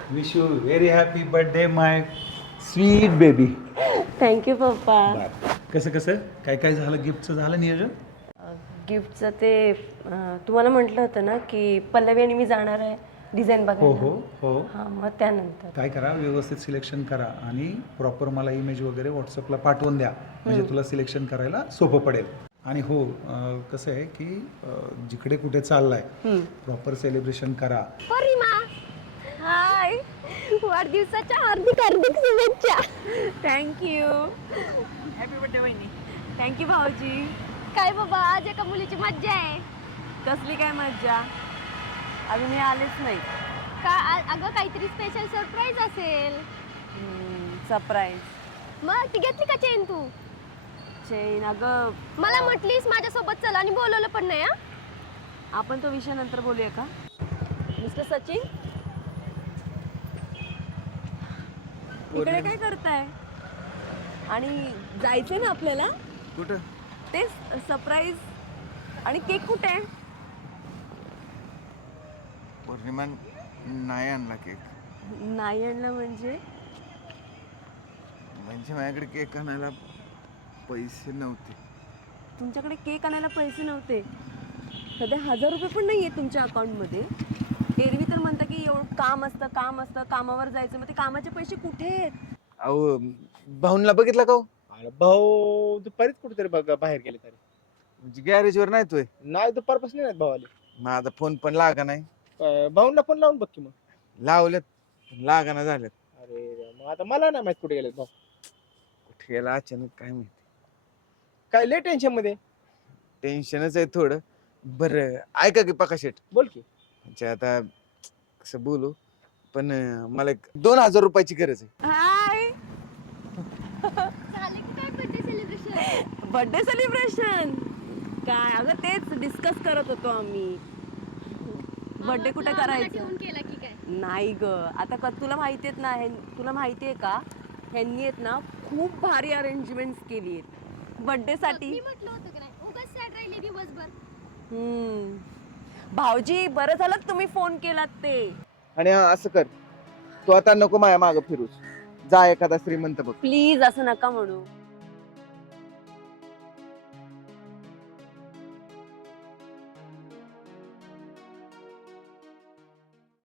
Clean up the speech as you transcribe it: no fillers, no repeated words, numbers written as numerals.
Wish you very happy birthday my sweet baby. Thank you papa. कसं कसं काय काय झालं, गिफ्टचं झालं नियोजन? गिफ्टचं ते तुम्हाला म्हटलं होतं ना की पल्लवी आणि मी जाणार आहे डिझाईन हो बघायला. हो हो. हां, मग त्यानंतर काय करा, व्यवस्थित सिलेक्शन करा आणि प्रॉपर मला इमेज वगैरे व्हॉट्सअपला पाठवून द्या, म्हणजे तुला सिलेक्शन करायला सोपं पडेल. आणि हो, कसं आहे की जिकडे कुठे चाललाय प्रॉपर सेलिब्रेशन करा. परिमा हाय, वाढदिवसाच्या हार्दिक हार्दिक शुभेच्छा. थँक्यू. हॅपी बर्थडे वहिनी. थँक्यू भाऊजी. काय बाबा, आज एका मुलीची मज्जा आहे. कसली काय मज्जा, अजून मी आलेच नाही. का अगं काहीतरी स्पेशल सरप्राईज असेल. सरप्राईज. मग ती घेतली का चेन तू? चेन अगं मला म्हटलीस माझ्यासोबत चल आणि बोलवलं पण नाही. हा, आपण तो विषय नंतर बोलूया का? मिस्टर सचिन, इकडे काय करताय? आणि जायचंय ना आपल्याला कुठं? तेच सरप्राईज. आणि केक कुठे आहे? पौर्णिमा नाही आणला केक. नाही आणलं म्हणजे? म्हणजे माझ्याकडे केक आणायला पैसे नव्हते. तुमच्याकडे केक आणायला पैसे नव्हते? सध्या 1000 रुपये पण नाही आहेत तुमच्या अकाउंटमध्ये. एरवी तर म्हणता की एवढं काम असतं कामावर जायचं, मग ते कामाचे पैसे कुठे आहेत? अहो, भाऊनला बघितला का हो? अरे भाऊ दुपारीच कुठेतरी बघा बाहेर गेले तरी. म्हणजे गॅरेजवर नाही तोय. नाही दुपारपासून नाही भाऊ आले. माझा फोन पण लागा नाही. भाऊंना फोन लावून बघ की मग. लावलेत लागाना झालेत. अरे मग आता मला नाही माहित कुठे गेलेत भाऊ. कुठे गेला अचानक काय माहिती. काय लय टेन्शन मध्ये. टेन्शनच आहे थोडं. बरं ऐका की पका शेट, बोल की. म्हणजे आता कसं बोलू, पण मला एक 2000 रुपयाची गरज आहे. हाय, झालं की काय बर्थडे सेलिब्रेशन? बर्थडे सेलिब्रेशन काय? अगं तेच डिस्कस करत होतो आम्ही. बर्थडे कुठे करायचं? ठेवून केला की काय? नाही ग, आता तुला माहिती आहेत ना, तुला माहिती आहे का, ह्यांनी आहेत ना खूप भारी अरेंजमेंट्स केली आहेत बर्थडे साठी. मी म्हटलं होतं की नाही, उगाच सॅड राहिली दिवसभर. भाऊजी, बरं झालं तुम्ही फोन केलात ते. आणि असं कर, तू आता नको माझ्या मागं फिरूस. जा एखादा श्रीमंत बघ. प्लीज असं नका म्हणू.